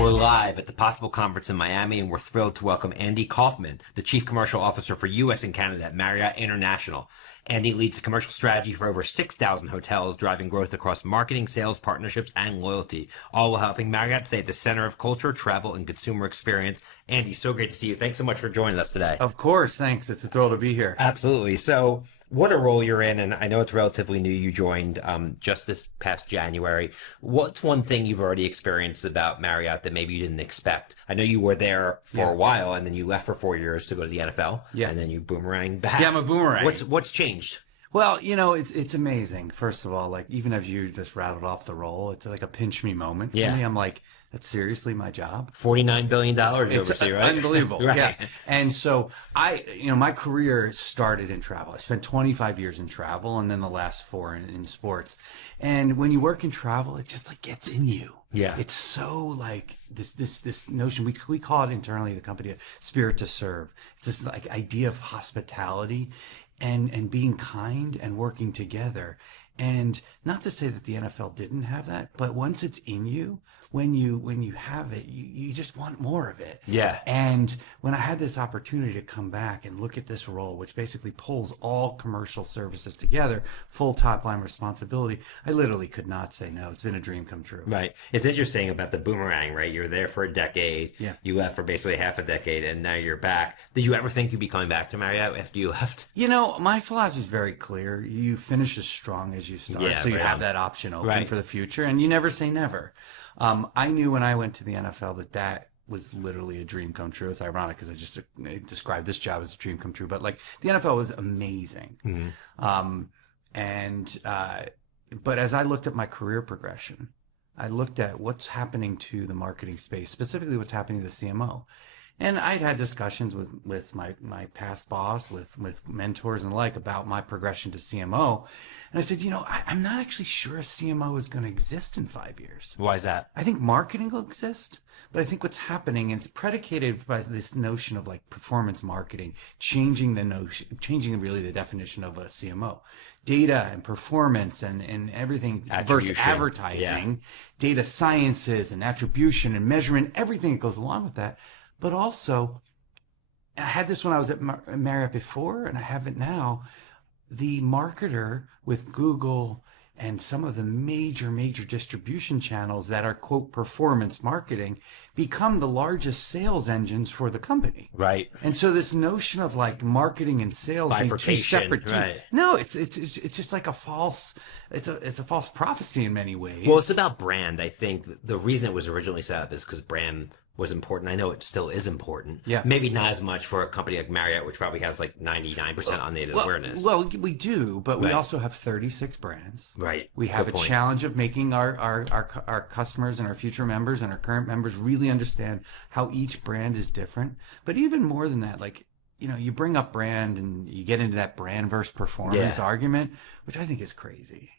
We're live at the Possible Conference in Miami, and we're thrilled to welcome Andy Kauffman, the Chief Commercial Officer for U.S. and Canada at Marriott International. Andy leads the commercial strategy for over 6,000 hotels, driving growth across marketing, sales, partnerships, and loyalty, all while helping Marriott stay at the center of culture, travel, and consumer experience. Andy, so great to see you. Thanks so much for joining us today. Of course, thanks. It's a thrill to be here. Absolutely. So what a role you're in, and I know it's relatively new. You joined just this past January. What's one thing you've already experienced about Marriott that maybe you didn't expect? I know you were there for a while, and then you left for 4 years to go to the NFL, and then you boomerang back. Yeah, I'm a boomerang. What's changed? Well, you know, it's amazing. First of all, like, even as you just rattled off the role, it's like a pinch me moment for me. I'm like, that's seriously my job? $49 billion overseas, right? Unbelievable. Right. Yeah. And so my career started in travel. I spent 25 years in travel and then the last 4 in sports. And when you work in travel, it just like gets in you. Yeah. It's so like this notion, we call it internally, the company, spirit to serve. It's this like idea of hospitality and being kind and working together. And not to say that the NFL didn't have that, but once it's in you, when you have it, you just want more of it. Yeah. And when I had this opportunity to come back and look at this role, which basically pulls all commercial services together, full top line responsibility, I literally could not say no. It's been a dream come true. Right. It's interesting about the boomerang, right? You were there for a decade. Yeah. You left for basically half a decade, and now you're back. Did you ever think you'd be coming back to Marriott after you left? You know, my philosophy is very clear. You finish as strong as you start. So you have that option open for the future, and you never say never. I knew when I went to the NFL that was literally a dream come true. It's ironic because I just described this job as a dream come true, but like the NFL was amazing. Mm-hmm. But as I looked at my career progression, I looked at what's happening to the marketing space, specifically what's happening to the CMO. And I'd had discussions with my past boss, with mentors and the like about my progression to CMO. And I said, you know, I'm not actually sure a CMO is going to exist in 5 years. Why is that? I think marketing will exist, but I think what's happening, and it's predicated by this notion of like performance marketing, changing really the definition of a CMO. Data and performance and everything versus advertising, data sciences and attribution and measurement, everything that goes along with that. But also, I had this when I was at Marriott before, and I have it now, the marketer with Google and some of the major distribution channels that are, quote, performance marketing, become the largest sales engines for the company. Right. And so this notion of like marketing and sales being two separate teams. Right. No, it's just like a false prophecy in many ways. Well, it's about brand. I think the reason it was originally set up is because brand was important. I know it still is important. Yeah. Maybe not as much for a company like Marriott, which probably has like 99% unaided awareness. Well, we do, but we also have 36 brands. Right. We have a challenge of making our customers and our future members and our current members really understand how each brand is different. But even more than that, like, you know, you bring up brand and you get into that brand versus performance argument, which I think is crazy.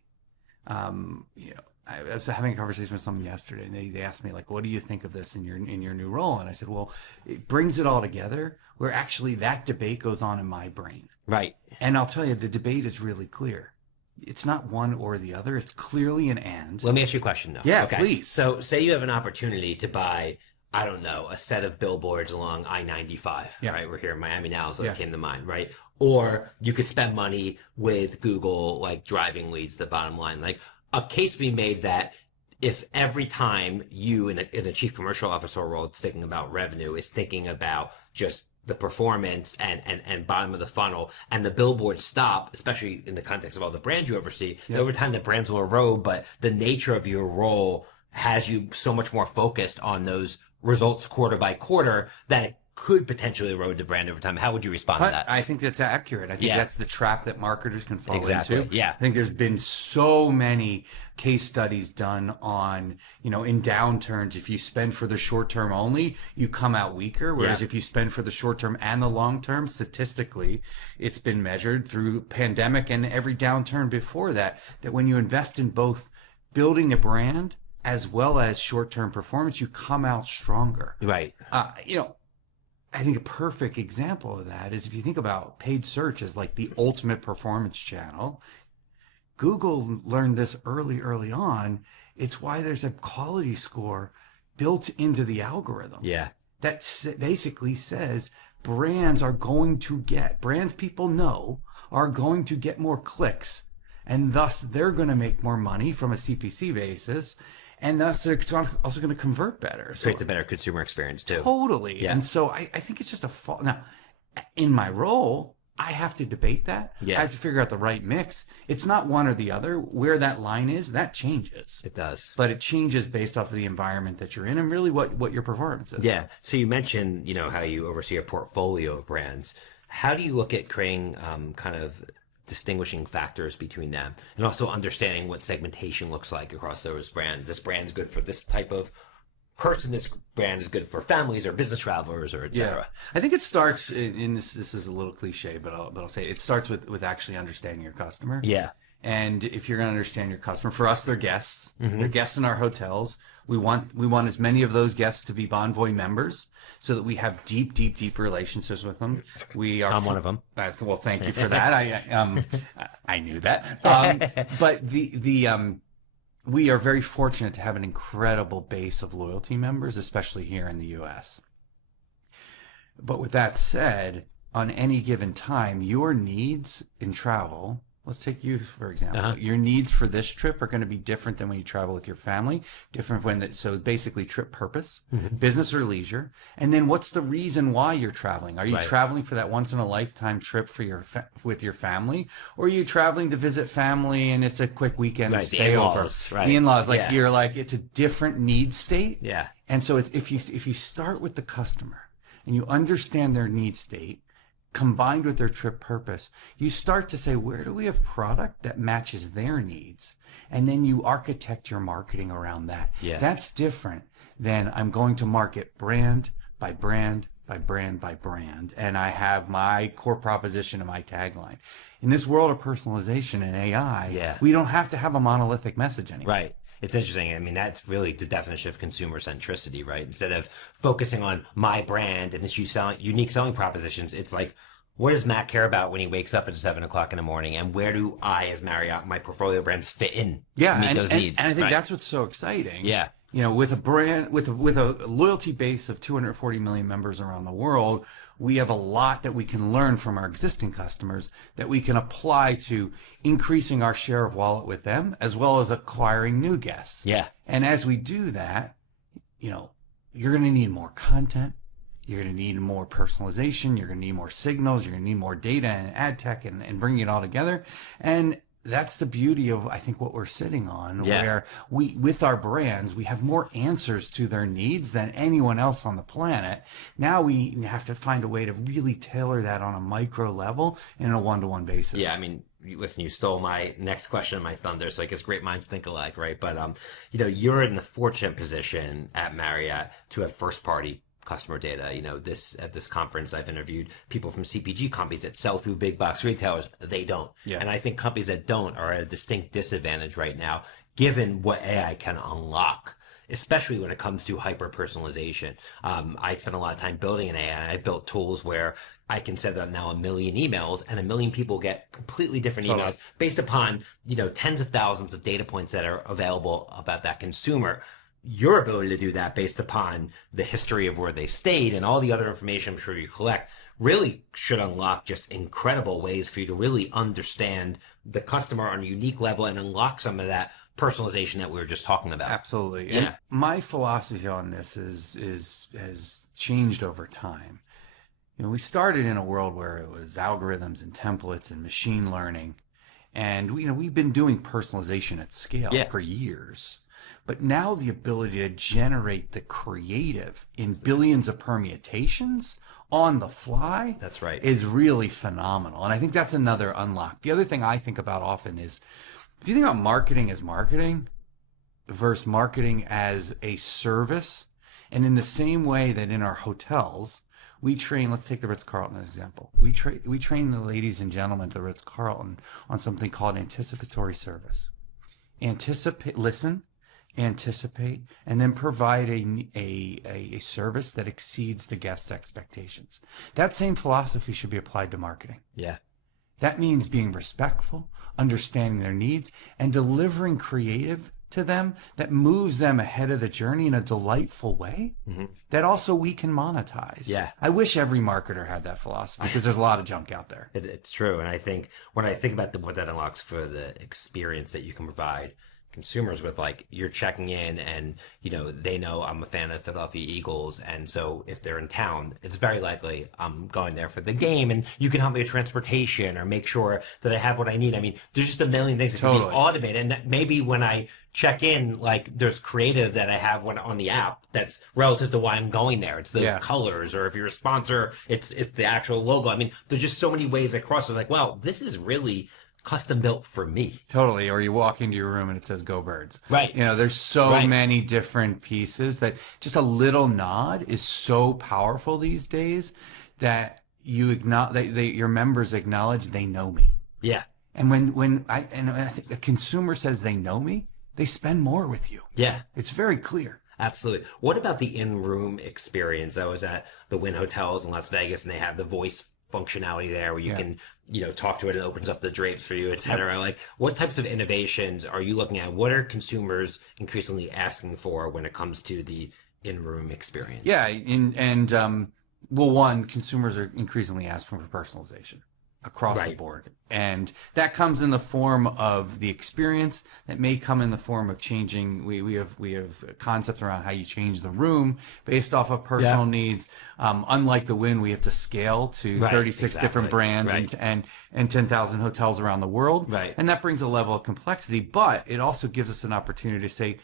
You know, I was having a conversation with someone yesterday, and they asked me, like, what do you think of this in your new role? And I said, well, it brings it all together where actually that debate goes on in my brain. Right. And I'll tell you, the debate is really clear. It's not one or the other. It's clearly an and. Let me ask you a question, though. Yeah, please. So say you have an opportunity to buy, I don't know, a set of billboards along I-95, right? We're here in Miami now, so it came to mind, right? Or you could spend money with Google, like driving leads, the bottom line. Like, a case be made that if every time you in a chief commercial officer role is thinking about revenue, is thinking about just the performance and bottom of the funnel, and the billboards stop, especially in the context of all the brands you oversee, over time the brands will erode, but the nature of your role has you so much more focused on those results quarter by quarter that it could potentially erode the brand over time. How would you respond to that? I think that's accurate. I think that's the trap that marketers can fall into. Yeah. I think there's been so many case studies done on, you know, in downturns, if you spend for the short term only, you come out weaker. Whereas if you spend for the short term and the long term, statistically, it's been measured through pandemic and every downturn before that when you invest in both building a brand as well as short term performance, you come out stronger. Right. You know, I think a perfect example of that is if you think about paid search as like the ultimate performance channel, Google learned this early on. It's why there's a quality score built into the algorithm. Yeah. That basically says brands people know are going to get more clicks, and thus they're going to make more money from a CPC basis, and thus they're also going to convert better. So creates a better consumer experience too. Totally. Yeah. And so I think it's just a fault. Now, in my role, I have to debate that. Yeah. I have to figure out the right mix. It's not one or the other. Where that line is, that changes. It does. But it changes based off of the environment that you're in and really what your performance is. Yeah. So you mentioned, how you oversee a portfolio of brands. How do you look at creating kind of distinguishing factors between them, and also understanding what segmentation looks like across those brands? This brand's good for this type of person, this brand is good for families or business travelers or etc. Yeah. I think it starts in this is a little cliche, but I'll say it starts with actually understanding your customer. Yeah. And if you're going to understand your customer, for us, they're guests. They're guests in our hotels. We want as many of those guests to be Bonvoy members, so that we have deep relationships with them. I'm one of them. Well, thank you for that. I knew that. But we are very fortunate to have an incredible base of loyalty members, especially here in the U.S. But with that said, on any given time, your needs in travel, let's take you, for example, your needs for this trip are going to be different than when you travel with your family, so basically trip purpose, business or leisure. And then what's the reason why you're traveling? Are you traveling for that once in a lifetime trip with your family? Or are you traveling to visit family and it's a quick weekend stay over? The in-laws, you're it's a different need state. Yeah. And so if you start with the customer and you understand their need state, combined with their trip purpose, you start to say, where do we have product that matches their needs? And then you architect your marketing around that. Yeah. That's different than I'm going to market brand by brand by brand by brand. And I have my core proposition and my tagline. In this world of personalization and AI, we don't have to have a monolithic message anymore. Right. It's interesting. I mean, that's really the definition of consumer centricity, right? Instead of focusing on my brand and its unique selling propositions, it's like, what does Matt care about when he wakes up at 7 o'clock in the morning? And where do I, as Marriott, my portfolio brands fit in to meet those needs? And I think that's what's so exciting. Yeah. With a brand, with a loyalty base of 240 million members around the world, we have a lot that we can learn from our existing customers that we can apply to increasing our share of wallet with them, as well as acquiring new guests. Yeah. And as we do that, you're going to need more content. You're going to need more personalization. You're going to need more signals. You're going to need more data and ad tech and bringing it all together. And that's the beauty of, I think, what we're sitting on, where with our brands, we have more answers to their needs than anyone else on the planet. Now we have to find a way to really tailor that on a micro level and on a one-to-one basis. Yeah, I mean, listen, you stole my next question and my thunder, so I guess great minds think alike, right? But, you're in the fortunate position at Marriott to have first-party customer data. At this conference, I've interviewed people from CPG companies that sell through big box retailers. They don't. Yeah. And I think companies that don't are at a distinct disadvantage right now, given what AI can unlock, especially when it comes to hyper personalization. I spent a lot of time building an AI. I built tools where I can send out now 1 million emails, and 1 million people get completely different emails based upon, tens of thousands of data points that are available about that consumer. Your ability to do that based upon the history of where they stayed and all the other information I'm sure you collect really should unlock just incredible ways for you to really understand the customer on a unique level and unlock some of that personalization that we were just talking about. Absolutely. Yeah. And my philosophy on this has changed over time. We started in a world where it was algorithms and templates and machine learning. And we've been doing personalization at scale for years. But now the ability to generate the creative in billions of permutations on the fly is really phenomenal. And I think that's another unlock. The other thing I think about often is, if you think about marketing as marketing versus marketing as a service, and in the same way that in our hotels, we train, let's take the Ritz-Carlton as an example. We train the ladies and gentlemen at the Ritz-Carlton on something called anticipatory service. Listen, anticipate, and then provide a service that exceeds the guest's expectations. That same philosophy should be applied to marketing. Yeah. That means being respectful, understanding their needs, and delivering creative to them that moves them ahead of the journey in a delightful way that also we can monetize. Yeah. I wish every marketer had that philosophy because there's a lot of junk out there. It's true. And I think when I think about what that unlocks for the experience that you can provide consumers with, like, you're checking in and, you know, they know I'm a fan of the Philadelphia Eagles. And so if they're in town, it's very likely I'm going there for the game, and you can help me with transportation or make sure that I have what I need. I mean, there's just a million things that can be automated. And maybe when I check in, like, there's creative that I have on the app that's relative to why I'm going there. It's the colors, or if you're a sponsor, it's the actual logo. I mean, there's just so many ways across. It's like, wow, this is really custom built for me. Totally. Or you walk into your room and it says "Go Birds." Right. You know, there's so many different pieces that just a little nod is so powerful these days that you acknowledge, your members acknowledge they know me. Yeah. And when I think a consumer says they know me, they spend more with you. Yeah. It's very clear. Absolutely. What about the in-room experience? I was at the Wynn Hotels in Las Vegas, and they have the voice functionality there where you can, you know, talk to it. It opens up the drapes for you, etc. Like, what types of innovations are you looking at? What are consumers increasingly asking for when it comes to the in-room experience? Yeah, well, one, consumers are increasingly asking for personalization across the board, and that comes in the form of the experience. That may come in the form of changing. We have concepts around how you change the room based off of personal needs. Unlike the Wynn, we have to scale to 36 different brands and 10,000 hotels around the world, and that brings a level of complexity. But it also gives us an opportunity to say,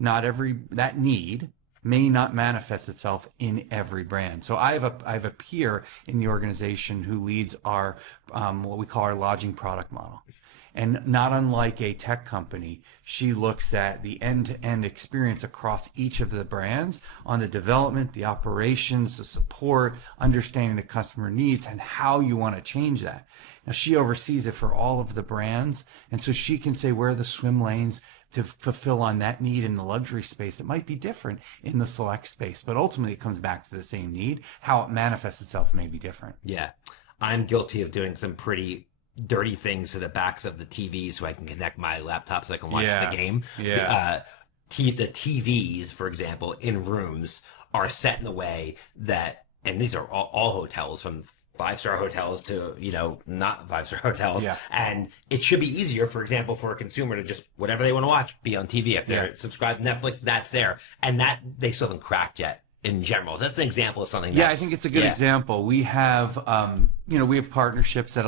not every that need may not manifest itself in every brand. So I have a peer in the organization who leads our what we call our lodging product model. And not unlike a tech company, she looks at the end-to-end experience across each of the brands on the development, the operations, the support, understanding the customer needs, and how you want to change that. Now, she oversees it for all of the brands, and so she can say where are the swim lanes to fulfill on that need in the luxury space. It might be different in the select space, but ultimately it comes back to the same need. How it manifests itself may be different. Yeah. I'm guilty of doing some pretty dirty things to the backs of the TVs so I can connect my laptop so I can watch the game. Yeah. The TVs, for example, in rooms are set in a way that, and these are all hotels, from 5-star hotels to, you know, not 5-star hotels. Yeah. And it should be easier, for example, for a consumer to just, whatever they want to watch, be on TV. If they're subscribed to Netflix, that's there. And that they still haven't cracked yet in general. So that's an example of something. I think it's a good example. We have, we have partnerships that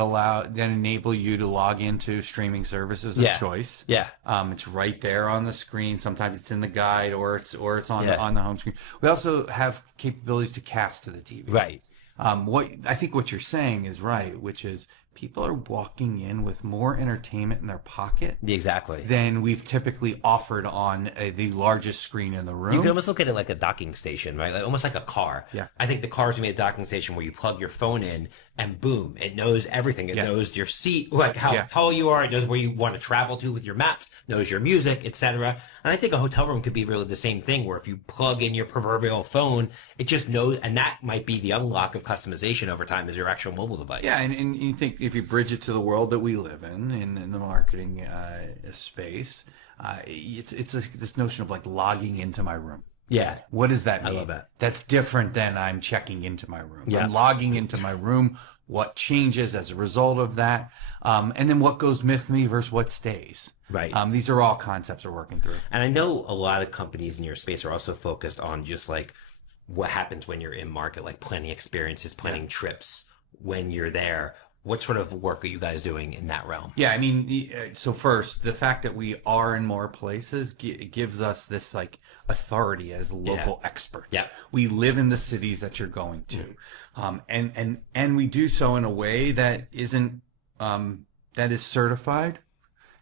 enable you to log into streaming services of choice. Yeah. It's right there on the screen. Sometimes it's in the guide, or it's on the home screen. We also have capabilities to cast to the TV. Right. I think what you're saying is right, which is people are walking in with more entertainment in their pocket than we've typically offered on the largest screen in the room. You can almost look at it like a docking station, right? Like, almost like a car. Yeah. I think the car's gonna be a docking station where you plug your phone in and boom, it knows everything. It knows your seat, like how tall you are. It knows where you want to travel to with your maps, knows your music, etc. And I think a hotel room could be really the same thing, where if you plug in your proverbial phone, it just knows, and that might be the unlock of customization over time, is your actual mobile device. Yeah, and you think if you bridge it to the world that we live in the marketing space, it's this notion of like logging into my room. Yeah. What does that mean? I love that. That's different than I'm checking into my room. Yeah. I'm logging into my room. What changes as a result of that? And then what goes with me versus what stays. Right. These are all concepts we're working through. And I know a lot of companies in your space are also focused on just like what happens when you're in market, like planning experiences, planning trips when you're there. What sort of work are you guys doing in that realm? Yeah, I mean, so first, the fact that we are in more places gives us this like authority as local experts. Yeah. We live in the cities that you're going to, and we do so in a way that isn't that is certified,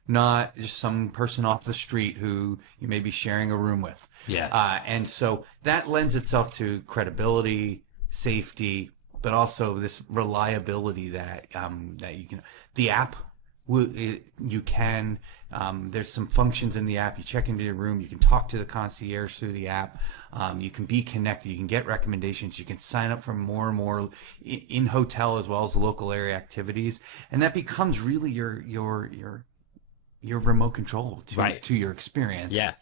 not just some person off the street who you may be sharing a room with. Yeah. And so that lends itself to credibility, safety, but also this reliability that you can. The app, you can. There's some functions in the app. You check into your room. You can talk to the concierge through the app. You can be connected. You can get recommendations. You can sign up for more and more in hotel as well as local area activities, and that becomes really your your remote control Right. to your experience. Yeah.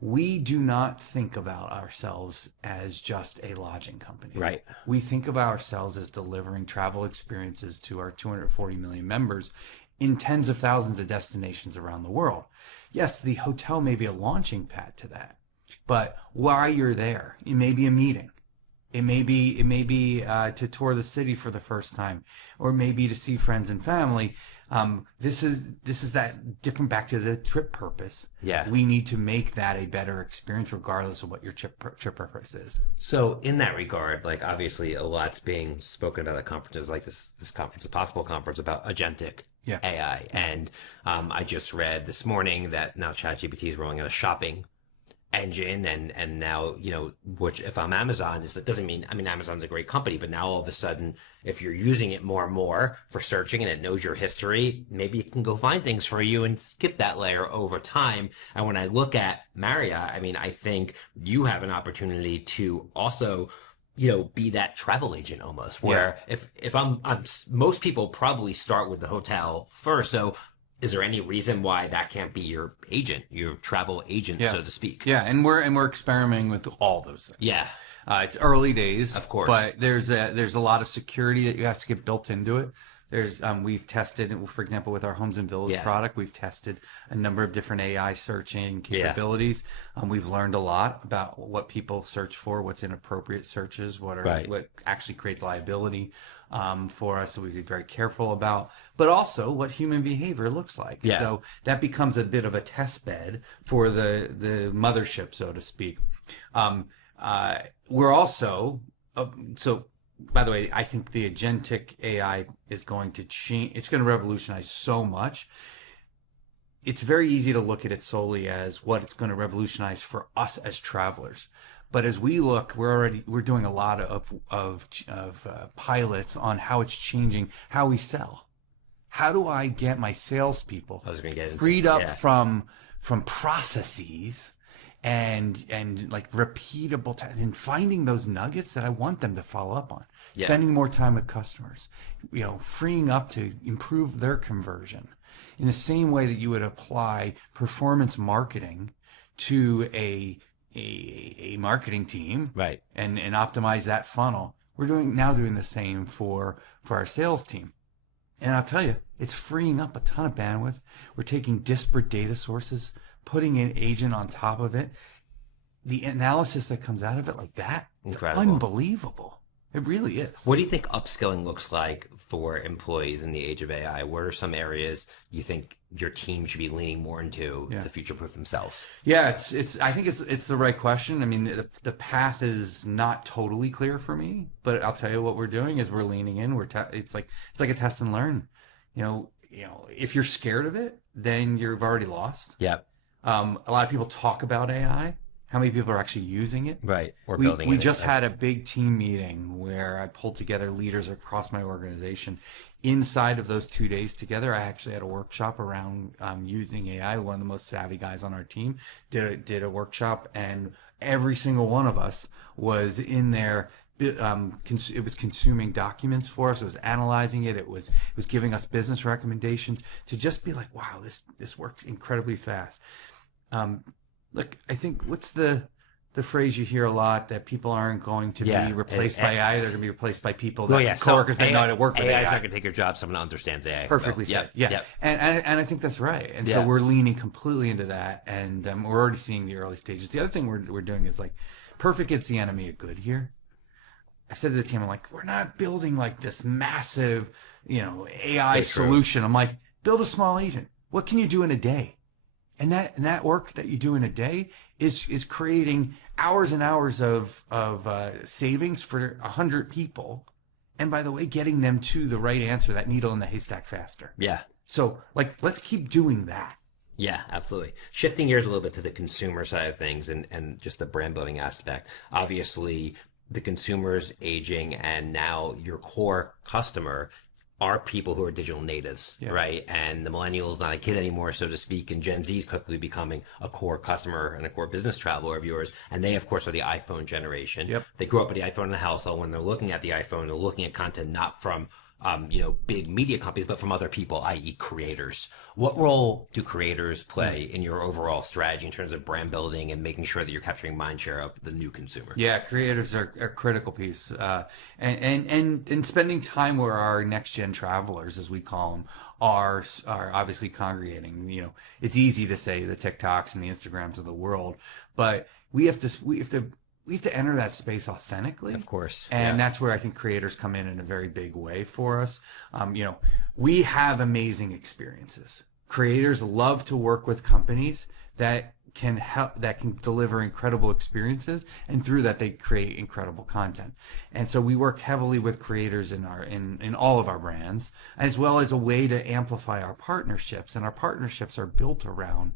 We do not think about ourselves as just a lodging company. Right. We think of ourselves as delivering travel experiences to our 240 million members in tens of thousands of destinations around the world. Yes, the hotel may be a launching pad to that, but while you're there, it may be a meeting. It may be to tour the city for the first time, or it may be to see friends and family. This is that different, back to the trip purpose. Yeah. We need to make that a better experience regardless of what your trip purpose is. So in that regard, like obviously a lot's being spoken about at conferences like this conference, a possible conference about agentic AI. And I just read this morning that now ChatGPT is rolling out a shopping engine, and now, you know, which if I'm Amazon, is that doesn't mean, I mean, Amazon's a great company, but now all of a sudden, if you're using it more and more for searching and it knows your history, maybe it can go find things for you and skip that layer over time. And when I look at Marriott, I mean, I think you have an opportunity to also, you know, be that travel agent almost, where if I'm most people probably start with the hotel first. So is there any reason why that can't be your agent, your travel agent, so to speak? Yeah, and we're experimenting with all those things. Yeah. It's early days, of course, but there's a lot of security that you have to get built into it. There's we've tested, for example, with our Homes and Villas product, we've tested a number of different AI searching capabilities. We've learned a lot about what people search for, what's inappropriate searches, what actually creates liability for us, so we be very careful about, but also what human behavior looks like. Yeah. So that becomes a bit of a test bed for the mothership, so to speak. We're also so. By the way, I think the agentic AI is going to change. It's going to revolutionize so much. It's very easy to look at it solely as what it's going to revolutionize for us as travelers. But as we look, we're doing a lot of pilots on how it's changing how we sell. How do I get my salespeople freed up from processes and like repeatable and finding those nuggets that I want them to follow up on, spending more time with customers, you know, freeing up to improve their conversion in the same way that you would apply performance marketing to a marketing team, right? And optimize that funnel. We're doing the same for our sales team. And I'll tell you, it's freeing up a ton of bandwidth. We're taking disparate data sources, putting an agent on top of it. The analysis that comes out of it like that, incredible. It's unbelievable. It really is. What do you think upskilling looks like for employees in the age of AI? What are some areas you think your team should be leaning more into to future-proof themselves? Yeah, I think it's the right question. I mean, the path is not totally clear for me, but I'll tell you what we're doing is we're leaning in. It's like a test and learn. You know, if you're scared of it, then you've already lost. Yep. A lot of people talk about AI. How many people are actually using it? Right. Or building it. We just had a big team meeting where I pulled together leaders across my organization. Inside of those 2 days together, I actually had a workshop around using AI. One of the most savvy guys on our team did a workshop, and every single one of us was in there. It was consuming documents for us. It was analyzing it. It was giving us business recommendations to just be like, wow, this works incredibly fast. Look, I think what's the phrase you hear a lot, that people aren't going to be replaced by AI. They're going to be replaced by people coworkers that know how to work with AI. AI is not going to take your job. Someone understands AI. Perfectly said. Yep. And I think that's right. And so we're leaning completely into that, and we're already seeing the early stages. The other thing we're doing is like, perfect gets the enemy of good here. I said to the team, I'm like, we're not building like this massive, AI solution. I'm like, build a small agent. What can you do in a day? And that work that you do in a day is creating hours and hours of savings for 100 people. And by the way, getting them to the right answer, that needle in the haystack, faster. Yeah. So let's keep doing that. Yeah, absolutely. Shifting gears a little bit to the consumer side of things and just the brand building aspect. Obviously, the consumer's aging, and now your core customer are people who are digital natives, right? And the millennials, not a kid anymore, so to speak, and Gen Z is quickly becoming a core customer and a core business traveler of yours. And they, of course, are the iPhone generation. Yep. They grew up with the iPhone in the household. When they're looking at the iPhone, they're looking at content not from big media companies, but from other people, i.e. creators. What role do creators play in your overall strategy in terms of brand building and making sure that you're capturing mind share of the new consumer? Yeah, creators are a critical piece, and spending time where our next gen travelers, as we call them, are obviously congregating. It's easy to say the TikToks and the Instagrams of the world, but we have to enter that space authentically. Of course. And that's where I think creators come in a very big way for us. We have amazing experiences. Creators love to work with companies that can deliver incredible experiences, and through that they create incredible content. And so we work heavily with creators in all of our brands, as well as a way to amplify our partnerships. And our partnerships are built around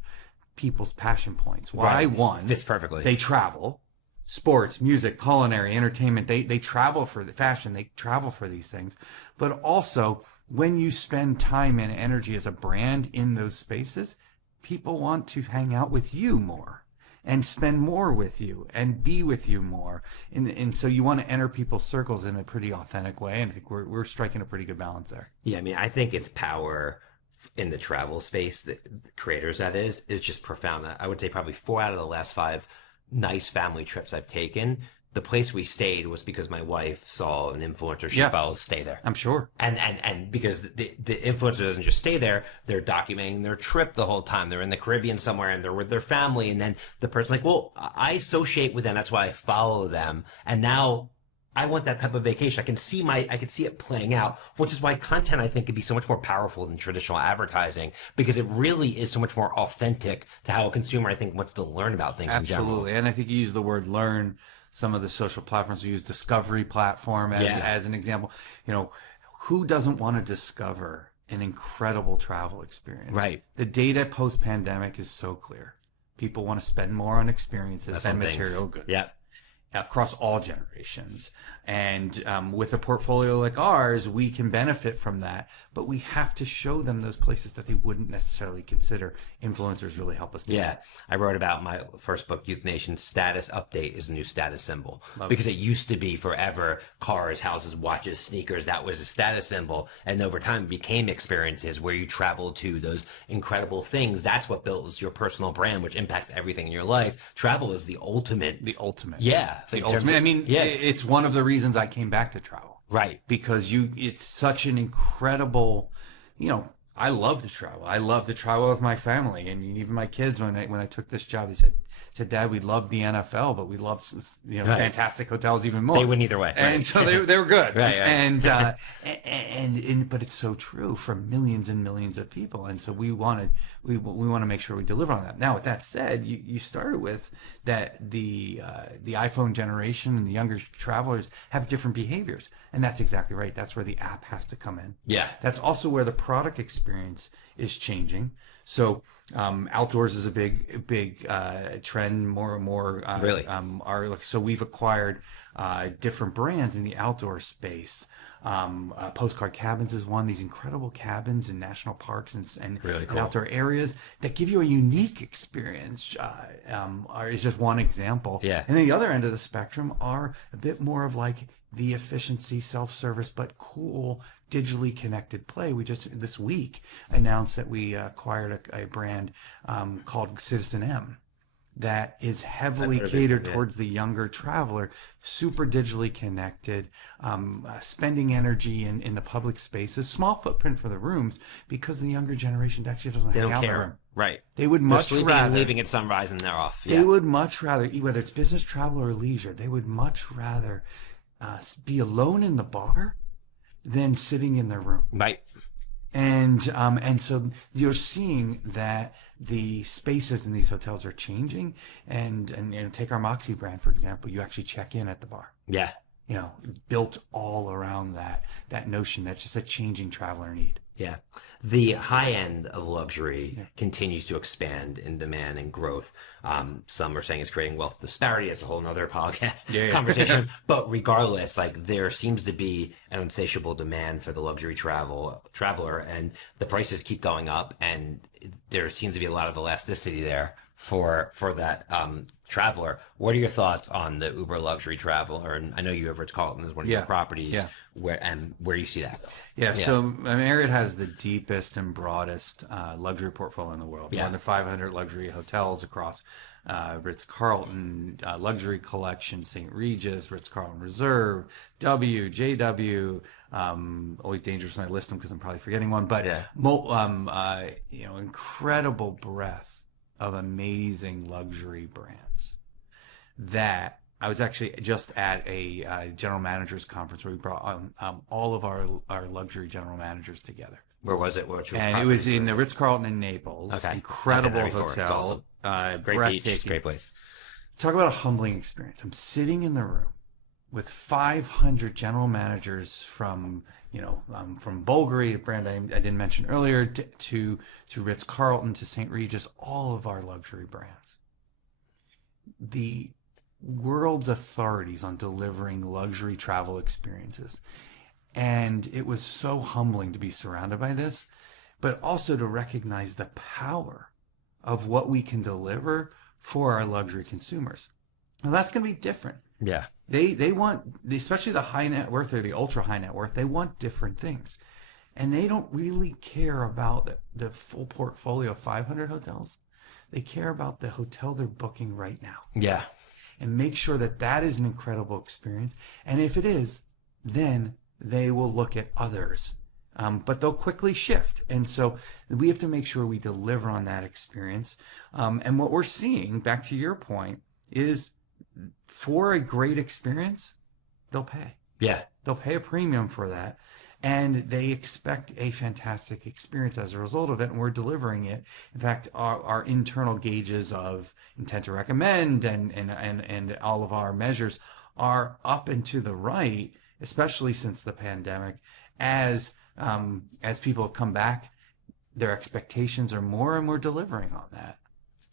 people's passion points. Why? One, fits perfectly. They travel. Sports, music, culinary, entertainment, they travel for the fashion, they travel for these things. But also, when you spend time and energy as a brand in those spaces, people want to hang out with you more and spend more with you and be with you more. And so you want to enter people's circles in a pretty authentic way. And I think we're striking a pretty good balance there. Yeah, I mean, I think it's power in the travel space, the creators that is just profound. I would say probably 4 out of the last 5 nice family trips I've taken, the place we stayed was because my wife saw an influencer she follows stay there. I'm sure. And because the influencer doesn't just stay there, they're documenting their trip the whole time. They're in the Caribbean somewhere and they're with their family. And then the person's like, well, I associate with them. That's why I follow them. And now I want that type of vacation. I can see it playing out, which is why content, I think, could be so much more powerful than traditional advertising, because it really is so much more authentic to how a consumer, I think, wants to learn about things in general. Absolutely. And I think you use the word learn. Some of the social platforms, we use Discovery platform as an example. Who doesn't want to discover an incredible travel experience? Right. The data post-pandemic is so clear. People want to spend more on experiences than material goods. Yeah. Across all generations. And with a portfolio like ours, we can benefit from that, but we have to show them those places that they wouldn't necessarily consider. Influencers really help us do that. I wrote about my first book, Youth Nation, status update is the new status symbol. Because it used to be forever cars, houses, watches, sneakers, that was a status symbol. And over time it became experiences where you travel to those incredible things. That's what builds your personal brand, which impacts everything in your life. Travel is the ultimate. Yeah. The ultimate. I mean, it's one of the reasons I came back to travel. Right. Because it's such an incredible, I love to travel. I love to travel with my family, and even my kids. When I took this job, they said, "Dad, we love the NFL, but we love fantastic hotels even more." They win either way, and so they were good. Right. And but it's so true for millions and millions of people, and so we want to make sure we deliver on that. Now, with that said, you started with that the iPhone generation and the younger travelers have different behaviors, and that's exactly right. That's where the app has to come in. Yeah. That's also where the product experience is changing. So outdoors is a big trend. More and more really so we've acquired different brands in the outdoor space. Postcard cabins is one. These incredible cabins in national parks and really cool. and outdoor areas that give you a unique experience is just one example. Yeah. And then the other end of the spectrum are a bit more of like the efficiency, self-service, but cool, digitally connected play. We just this week announced that we acquired a brand called Citizen M that is heavily catered towards the younger traveler, super digitally connected, spending energy in the public spaces, small footprint for the rooms, because the younger generation actually doesn't hang out in the room. Right. They would much rather and leaving at sunrise and they're off. They would much rather, whether it's business travel or leisure, they would much rather be alone in the bar than sitting in their room. Right. And so you're seeing that the spaces in these hotels are changing, and take our Moxie brand, for example. You actually check in at the bar. Yeah. Built all around that notion. That's just a changing traveler need. Yeah. The high end of luxury continues to expand in demand and growth. Some are saying it's creating wealth disparity. It's a whole nother podcast conversation. But regardless, there seems to be an insatiable demand for the luxury traveler, and the prices keep going up, and there seems to be a lot of elasticity there for that traveler. What are your thoughts on the Uber luxury traveler? And I know you have Ritz-Carlton as one of your properties. Where do you see that? So Marriott has the deepest and broadest luxury portfolio in the world. More than 500 luxury hotels across Ritz-Carlton, Luxury Collection, St. Regis, Ritz-Carlton Reserve, JW. Always dangerous when I list them because I'm probably forgetting one. But incredible breadth of amazing luxury brands that I was actually just at a general managers conference where we brought all of our luxury general managers together. Where was it? And it was in the Ritz-Carlton in Naples. Okay. Incredible hotel. Awesome. Great beach, great place. Talk about a humbling experience. I'm sitting in the room with 500 general managers from Bulgari, a brand I didn't mention earlier, to Ritz-Carlton, to St. Regis, all of our luxury brands. The world's authorities on delivering luxury travel experiences. And it was so humbling to be surrounded by this, but also to recognize the power of what we can deliver for our luxury consumers. Now that's going to be different. Yeah. They want, especially the high net worth or the ultra high net worth, they want different things. And they don't really care about the full portfolio of 500 hotels. They care about the hotel they're booking right now. Yeah. And make sure that is an incredible experience. And if it is, then they will look at others. But they'll quickly shift. And so we have to make sure we deliver on that experience. And what we're seeing, back to your point, is for a great experience, they'll pay. Yeah. They'll pay a premium for that. And they expect a fantastic experience as a result of it, and we're delivering it. In fact, our internal gauges of intent to recommend and all of our measures are up and to the right, especially since the pandemic. As people come back, their expectations are more, and we're delivering on that.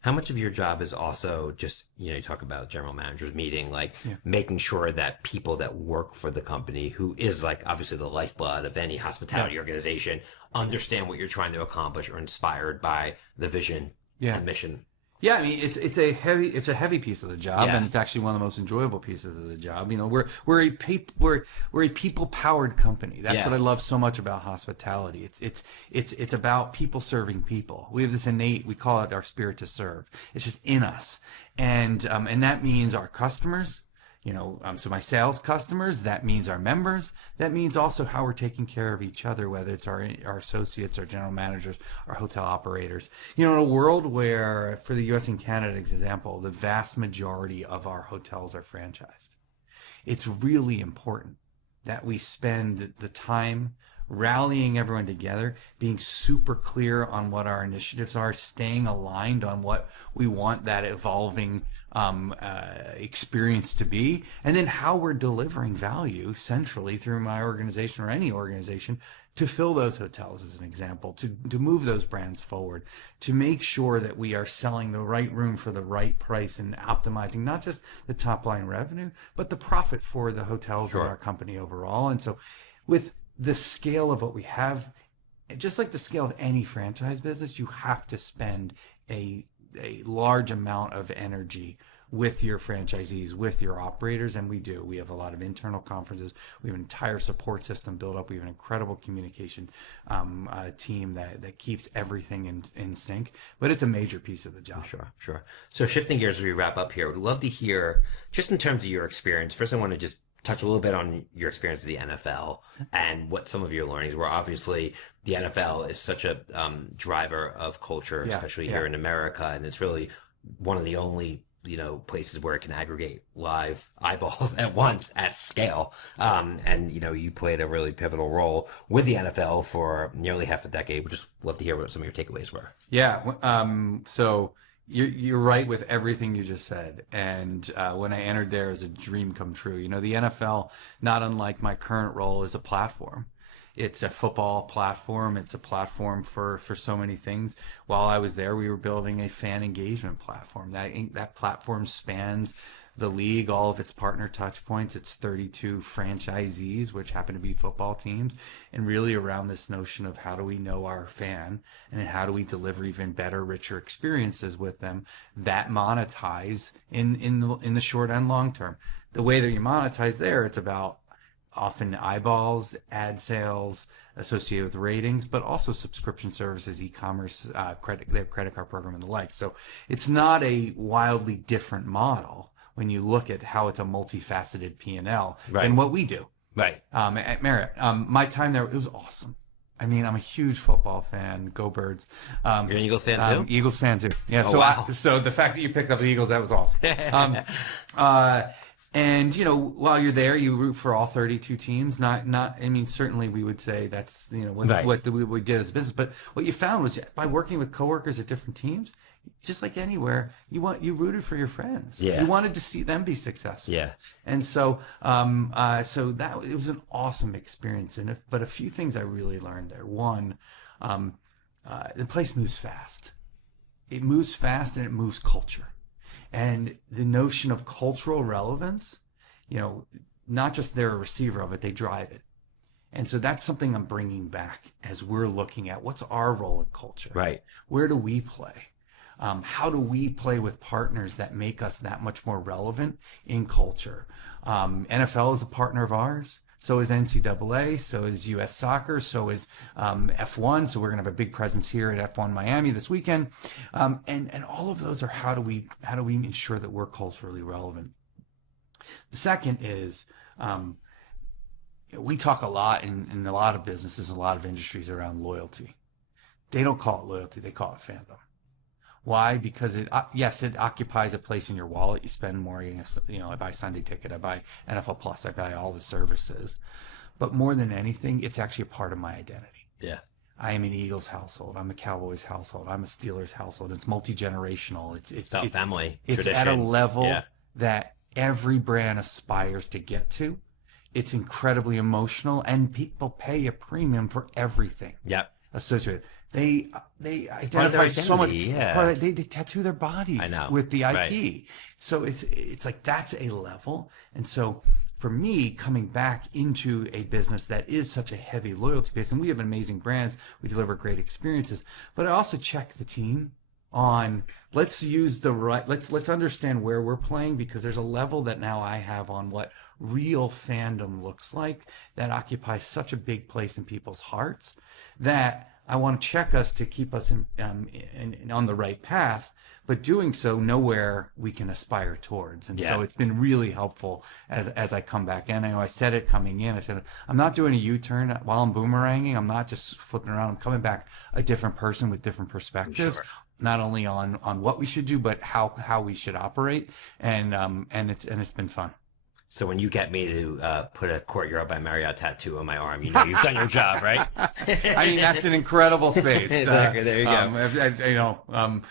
How much of your job is also just, you talk about general managers meeting, making sure that people that work for the company, who is obviously the lifeblood of any hospitality organization, understand what you're trying to accomplish or inspired by the vision and mission? Yeah, I mean it's a heavy piece of the job, and it's actually one of the most enjoyable pieces of the job. We're a people powered company. That's what I love so much about hospitality. It's about people serving people. We have this innate, we call it our spirit to serve. It's just in us, and that means our customers. So my sales customers, that means our members, that means also how we're taking care of each other, whether it's our associates, our general managers, our hotel operators. In a world where, for the US and Canada example, the vast majority of our hotels are franchised, it's really important that we spend the time rallying everyone together, being super clear on what our initiatives are, staying aligned on what we want that evolving experience to be, and then how we're delivering value centrally through my organization or any organization to fill those hotels, as an example, to move those brands forward, to make sure that we are selling the right room for the right price and optimizing not just the top line revenue, but the profit for the hotels and our company overall. And so with the scale of what we have, just like the scale of any franchise business, you have to spend a large amount of energy with your franchisees, with your operators, and we do. We have a lot of internal conferences. We have an entire support system built up. We have an incredible communication team that keeps everything in sync, but it's a major piece of the job. Sure. So shifting gears as we wrap up here, we'd love to hear, just in terms of your experience, first I want to just touch a little bit on your experience at the NFL and what some of your learnings were. Obviously, the NFL is such a driver of culture, especially here in America, and it's really one of the only places where it can aggregate live eyeballs at once at scale. And you played a really pivotal role with the NFL for nearly half a decade. We'd just love to hear what some of your takeaways were. So you're right with everything you just said. And when I entered there, it was a dream come true. The NFL, not unlike my current role, is a platform. It's a football platform. It's a platform for so many things. While I was there, we were building a fan engagement platform. That platform spans the league, all of its partner touch points, its 32 franchisees, which happen to be football teams, and really around this notion of how do we know our fan and how do we deliver even better, richer experiences with them that monetize in the short and long term. The way that you monetize there, it's about often eyeballs, ad sales associated with ratings, but also subscription services, e-commerce, their credit card program and the like. So it's not a wildly different model when you look at how it's a multifaceted P&L than what we do. Right. At Marriott. My time there, it was awesome. I mean, I'm a huge football fan. Go Birds. You're an Eagles fan too? Eagles fan too. Yeah. Oh, so, wow. So the fact that you picked up the Eagles, that was awesome. And, while you're there, you root for all 32 teams. I mean, certainly we would say that's, what we did as a business. But what you found was by working with coworkers at different teams, just like anywhere, you rooted for your friends. Yeah. You wanted to see them be successful. Yeah. And so, it was an awesome experience. But a few things I really learned there. One, the place moves fast. It moves fast and it moves culture. And the notion of cultural relevance, not just they're a receiver of it, they drive it. And so that's something I'm bringing back as we're looking at what's our role in culture. Right. Where do we play? How do we play with partners that make us that much more relevant in culture? NFL is a partner of ours. So is NCAA, so is U.S. Soccer, so is F1. So we're going to have a big presence here at F1 Miami this weekend. And all of those are how do we ensure that we're culturally relevant? The second is we talk a lot in a lot of businesses, a lot of industries around loyalty. They don't call it loyalty, they call it fandom. Why? Because it occupies a place in your wallet. You spend more. I buy Sunday Ticket, I buy NFL Plus, I buy all the services. But more than anything, it's actually a part of my identity. Yeah. I am an Eagles household. I'm a Cowboys household. I'm a Steelers household. It's multi-generational. It's about family. It's tradition. at a level that every brand aspires to get to. It's incredibly emotional, and people pay a premium for everything. Yep. Associated. They identify so much. Yeah. They tattoo their bodies with the IP. Right. So it's like that's a level. And so for me, coming back into a business that is such a heavy loyalty base, and we have amazing brands, we deliver great experiences, but I also check the team on let's understand where we're playing, because there's a level that now I have on what real fandom looks like that occupies such a big place in people's hearts that I want to check us to keep us on the right path, but doing so nowhere we can aspire towards. And so it's been really helpful as I come back in. I know I said it coming in. I said, I'm not doing a U-turn while I'm boomeranging. I'm not just flipping around. I'm coming back a different person with different perspectives. Sure. Not only on what we should do, but how we should operate. And it's been fun. So when you get me to put a Courtyard by Marriott tattoo on my arm, you know you've done your job, right? I mean, that's an incredible space. Exactly. There you go.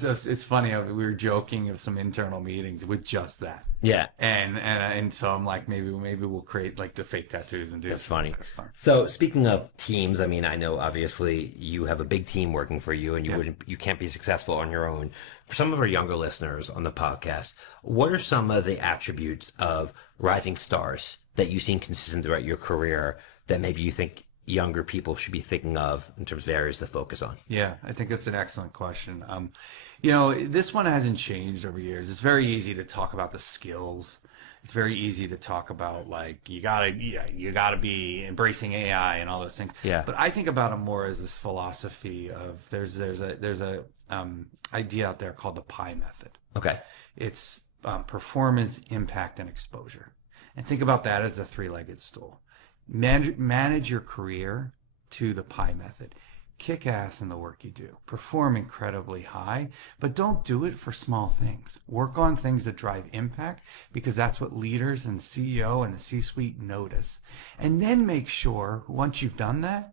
It's funny. We were joking of some internal meetings with just that. Yeah. And so I'm like, maybe we'll create like the fake tattoos and do. That's funny. So speaking of teams, I mean, I know obviously you have a big team working for you, and you can't be successful on your own. For some of our younger listeners on the podcast, what are some of the attributes of rising stars that you've seen consistent throughout your career that maybe you think younger people should be thinking of in terms of areas to focus on? Yeah, I think that's an excellent question. This one hasn't changed over years. It's very easy to talk about the skills. It's very easy to talk about like you gotta be embracing AI and all those things. Yeah. But I think about it more as this philosophy of there's a idea out there called the PI method. Okay. It's performance, impact, and exposure. And think about that as the three-legged stool. Manage your career to the PI method. Kick ass in the work you do. Perform incredibly high, but don't do it for small things. Work on things that drive impact, because that's what leaders and the CEO and the C-suite notice. And then make sure, once you've done that,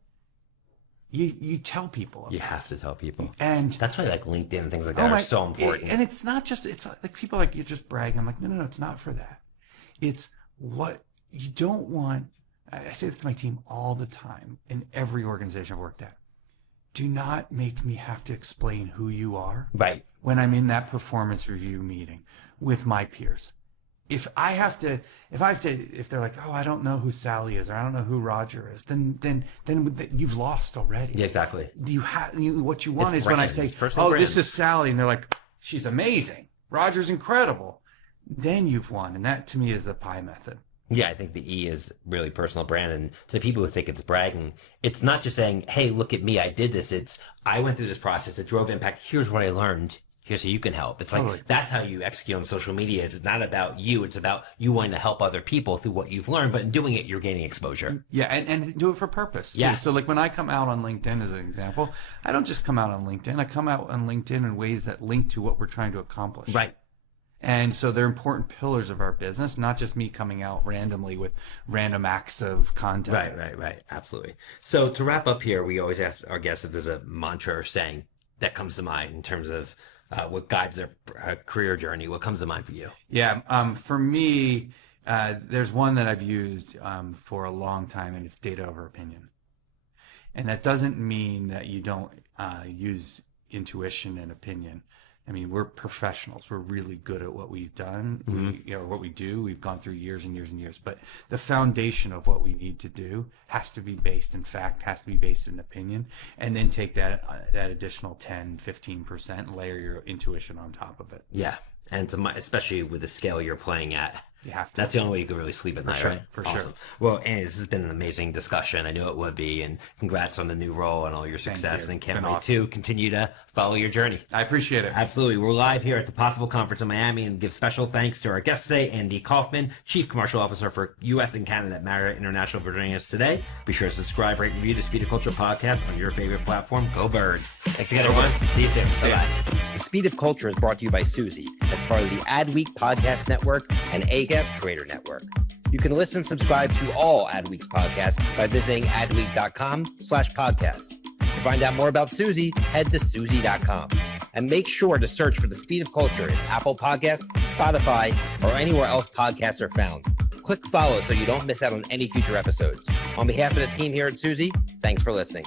you tell people about You have to tell people. And that's why like LinkedIn and things like that are so important. And it's not just, it's like people like, you're just bragging. I'm like, no, it's not for that. It's what you don't want I say this to my team all the time in every organization I've worked at. Do not make me have to explain who you are when I'm in that performance review meeting with my peers. If they're like, oh, I don't know who Sally is, or I don't know who Roger is, then you've lost already. Yeah, exactly. What you want is when I say, oh, this is Sally, and they're like, she's amazing, Roger's incredible. Then you've won, and that to me is the pie method. Yeah, I think the E is really personal brand. And to people who think it's bragging, it's not just saying, hey, look at me, I did this. It's, I went through this process, it drove impact, here's what I learned, here's how you can help. It's like, that's how you execute on social media. It's not about you, it's about you wanting to help other people through what you've learned, but in doing it, you're gaining exposure. Yeah, and do it for purpose, too. Yeah. So like when I come out on LinkedIn, as an example, I don't just come out on LinkedIn, I come out on LinkedIn in ways that link to what we're trying to accomplish. Right. And so they're important pillars of our business, not just me coming out randomly with random acts of content. Right. Absolutely. So to wrap up here, we always ask our guests if there's a mantra or saying that comes to mind in terms of what guides their career journey. What comes to mind for you? Yeah. For me, there's one that I've used for a long time, and it's data over opinion. And that doesn't mean that you don't use intuition and opinion. I mean, we're professionals. We're really good at what we've done, what we do. We've gone through years and years and years. But the foundation of what we need to do has to be based in fact, has to be based in opinion, and then take that additional 10, 15%, and layer your intuition on top of it. Yeah, and especially with the scale you're playing at. You have to. That's the only way you can really sleep at night, right? For awesome. sure. Well, Andy, this has been an amazing discussion. I knew it would be, and congrats on the new role and all your success. And can't wait to continue to follow your journey. I appreciate it. Absolutely. We're live here at the Possible Conference in Miami, and give special thanks to our guest today, Andy Kauffman, Chief Commercial Officer for U.S. and Canada at Marriott International, for joining us today. Be sure to subscribe, rate, and review the Speed of Culture podcast on your favorite platform. Go Birds. Thanks again, everyone. See you soon. Bye-bye. The Speed of Culture is brought to you by Suzy as part of the Adweek Podcast Network and A-Guest Creator Network. You can listen and subscribe to all Adweek's podcasts by visiting adweek.com/podcasts. To find out more about Suzy, head to Suzy.com. And make sure to search for The Speed of Culture in Apple Podcasts, Spotify, or anywhere else podcasts are found. Click follow so you don't miss out on any future episodes. On behalf of the team here at Suzy, thanks for listening.